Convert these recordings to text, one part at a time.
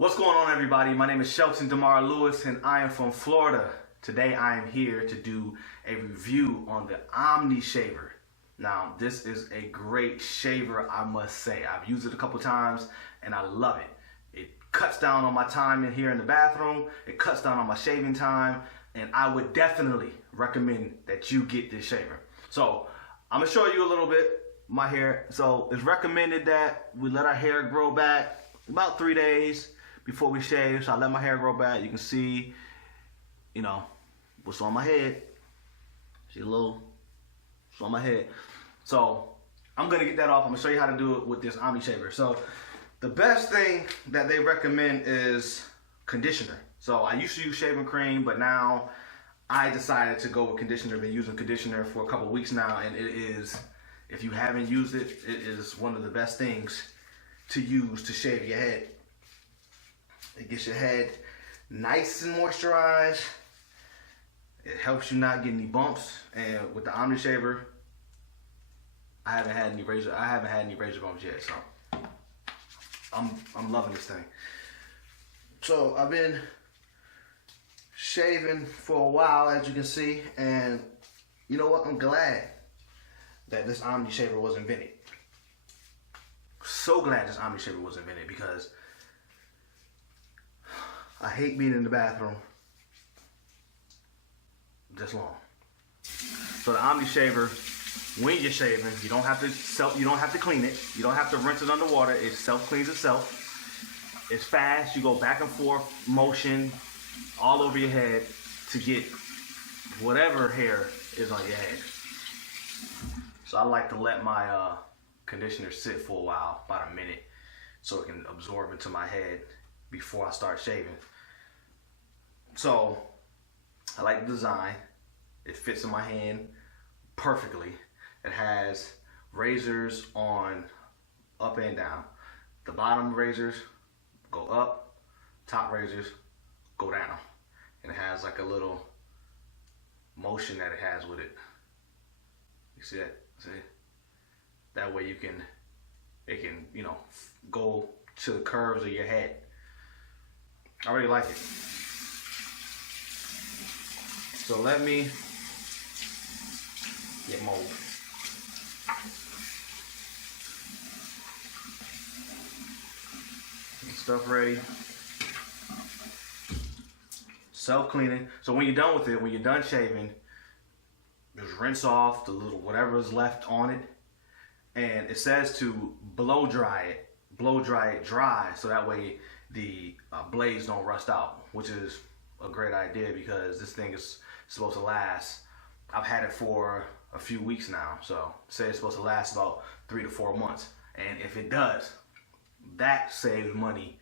What's going on, everybody? My name is Shelton DeMar Lewis and I am from Florida. Today I am here to do a review on the OmniShaver. Now, this is a great shaver, I must say. I've used it a couple times and I love it. It cuts down on my time in here in the bathroom. It cuts down on my shaving time, and I would definitely recommend that you get this shaver. So I'm gonna show you a little bit my hair. So it's recommended that we let our hair grow back about 3 days before we shave. So I let my hair grow back. You can see, you know, what's on my head. See a little, what's on my head. So I'm gonna get that off. I'm gonna show you how to do it with this OmniShaver. So the best thing that they recommend is conditioner. So I used to use shaving cream, but now I decided to go with conditioner. I've been using conditioner for a couple of weeks now, and it is, if you haven't used it, it is one of the best things to use to shave your head. It gets your head nice and moisturized. It helps you not get any bumps. And with the OmniShaver, I haven't had any razor bumps yet. So I'm loving this thing. So I've been shaving for a while, as you can see, and you know what? I'm glad that this OmniShaver was invented. So glad this OmniShaver was invented, because I hate being in the bathroom this long. So the OmniShaver, when you're shaving, you don't have to clean it. You don't have to rinse it underwater. It self-cleans itself. It's fast. You go back and forth motion all over your head to get whatever hair is on your head. So I like to let my conditioner sit for a while, about a minute, so it can absorb into my head before I start shaving. So I like the design. It fits in my hand perfectly. It has razors on up and down. The bottom razors go up, top razors go down. And it has like a little motion that it has with it. You see that? See? That way it can, you know, go to the curves of your head. I really like it. So let me get mold. Get stuff ready. Self-cleaning. So when you're done with it, when you're done shaving, just rinse off the little whatever is left on it. And it says to blow dry it dry, so that way the blades don't rust out, which is a great idea because this thing is supposed to last. I've had it for a few weeks now, so say it's supposed to last about 3 to 4 months. And if it does, that saves money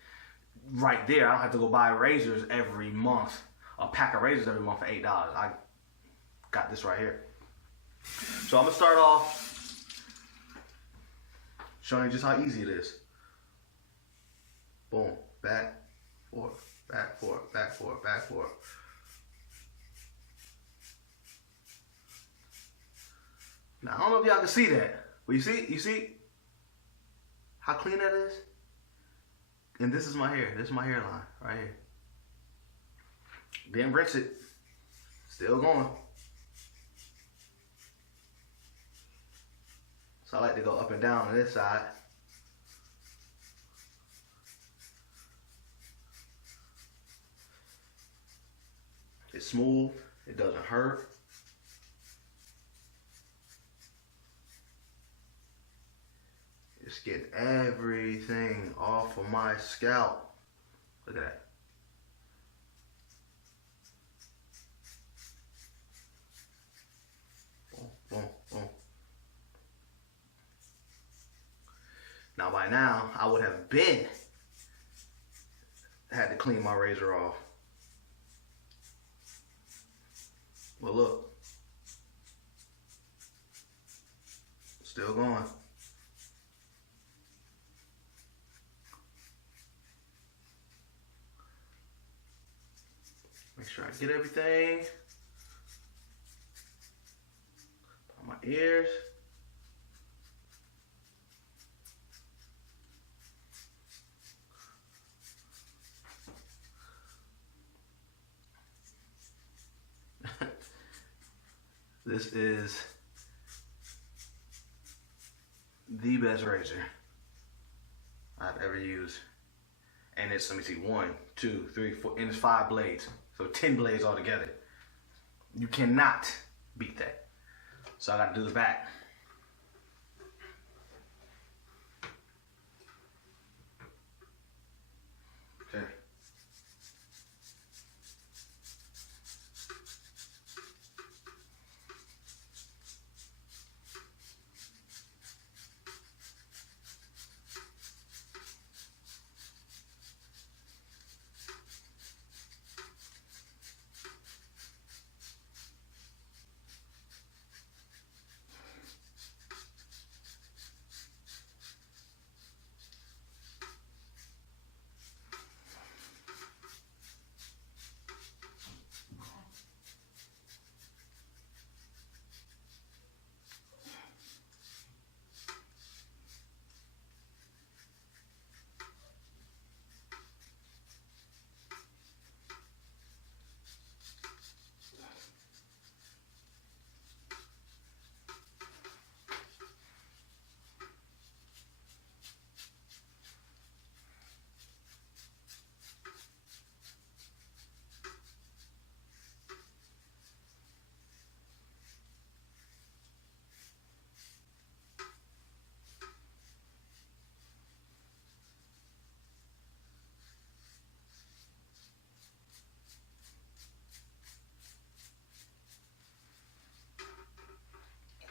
right there. I don't have to go buy razors every month, a pack of razors every month for $8. I got this right here. So I'm gonna start off showing you just how easy it is. Boom, back, forth, back, forth, back, forth, back, forth. Now I don't know if y'all can see that, but you see how clean that is? And this is my hair. This is my hairline right here. Didn't rinse it. Still going. So I like to go up and down on this side. It's smooth. It doesn't hurt. It's getting everything off of my scalp. Look at that. Boom, boom, boom. Now by now, I would have had to clean my razor off. But look, still going. Make sure I get everything on my ears. This is the best razor I've ever used. And it's, let me see, 1, 2, 3, 4, and it's 5 blades. So 10 blades altogether. You cannot beat that. So I gotta do the back. Okay.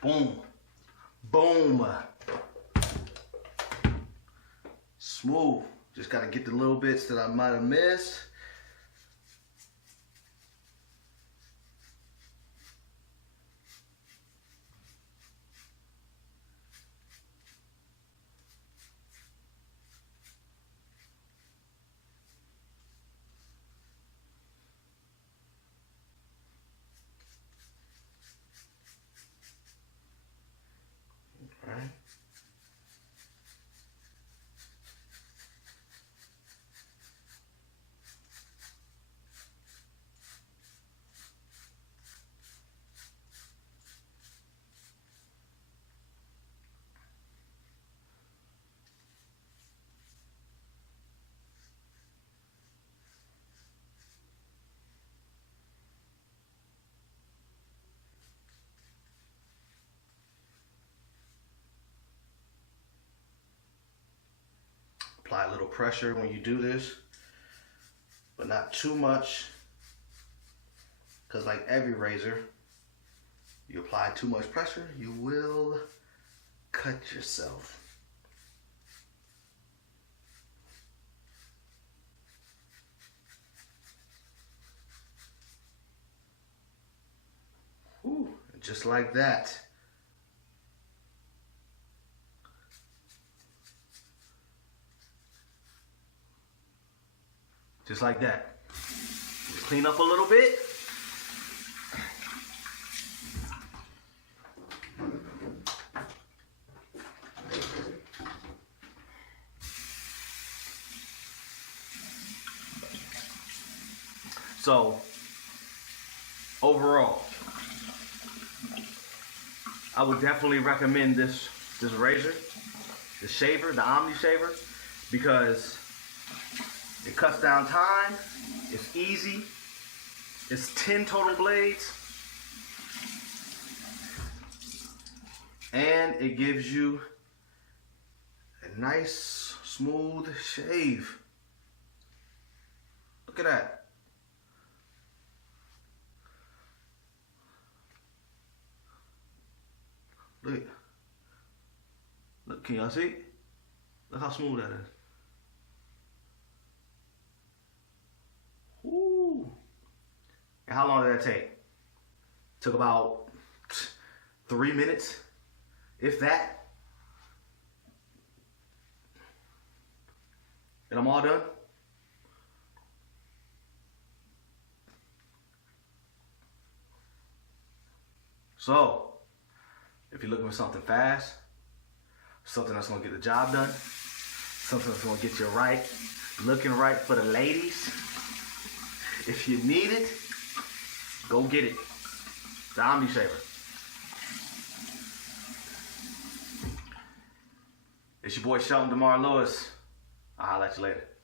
Boom. Boom. Smooth. Just gotta get the little bits that I might have missed. Right. Apply a little pressure when you do this, but not too much, because like every razor, you apply too much pressure, you will cut yourself. Whew, just like that. Just like that. Just clean up a little bit. So, overall, I would definitely recommend this razor, the shaver, the OmniShaver, because it cuts down time, it's easy, it's 10 total blades, and it gives you a nice, smooth shave. Look at that. Look, can y'all see? Look how smooth that is. Ooh. And how long did that take? Took about 3 minutes, if that. And I'm all done. So, if you're looking for something fast, something that's gonna get the job done, something that's gonna get you right, looking right for the ladies, if you need it, go get it. The OmniShaver. It's your boy Shelton DeMar Lewis. I'll holler at you later.